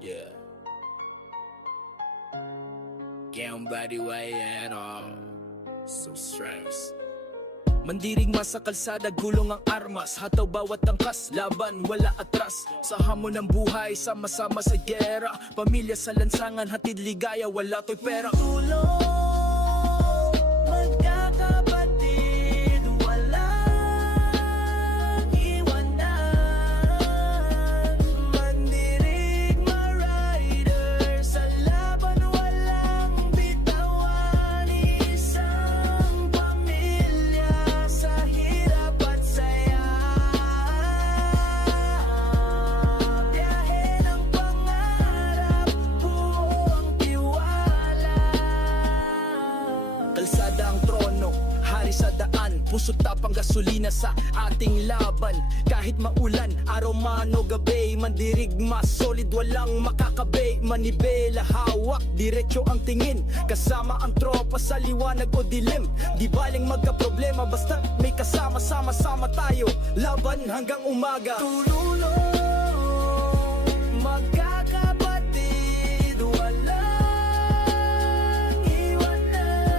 Yeah. Gang body way and all. So stress. Mandirigma sa kalsada, gulong ang armas. Hataw bawat angkas, laban, wala atras. Sa hamon ng buhay, sama-sama sa gera. Pamilya sa lansangan, hatid ligaya, wala to'y pera. Tulong, magkakapatid, walang iwanan. Mandirigma rider, sa laban walang bitawan. Isang pamilya sa hirap at saya. Biyahe ng pangarap, buong tiwala. Kalsada ang trono, hari sa daan. Puso't tapang gasolina sa ating laban. Kahit maulan, araw man o gabi. Mandirigma, solid, walang makakabay. Manibela, hawak, diretso ang tingin. Kasama ang tropa sa liwanag o dilim. Di baling magka-problema, basta may kasama. Sama-sama tayo, laban hanggang umaga. Tululong, magkakapatid, walang iwanan.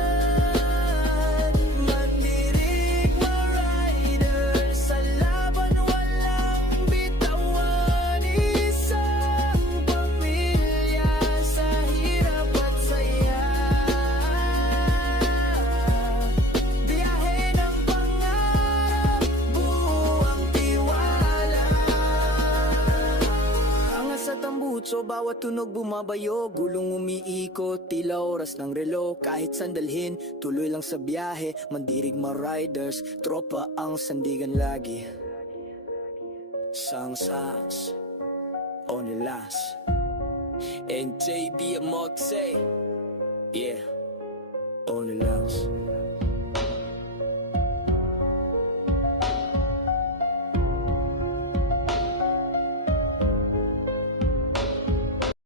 Mandirigma rider, sa laban walang bitawan. Isang pamilya sa hirap at saya. Biyahe ng pangarap, buwang tiwala. Angas sa tambutso, bawat tunog bumabayo. Gulong umiikot, tila oras ng relo. Kahit sandalhin, tuloy lang sa biyahe. Mandirigma riders, tropa ang sandigan lagi. Sang-sangs, only last. And JB Amotse, yeah, only last.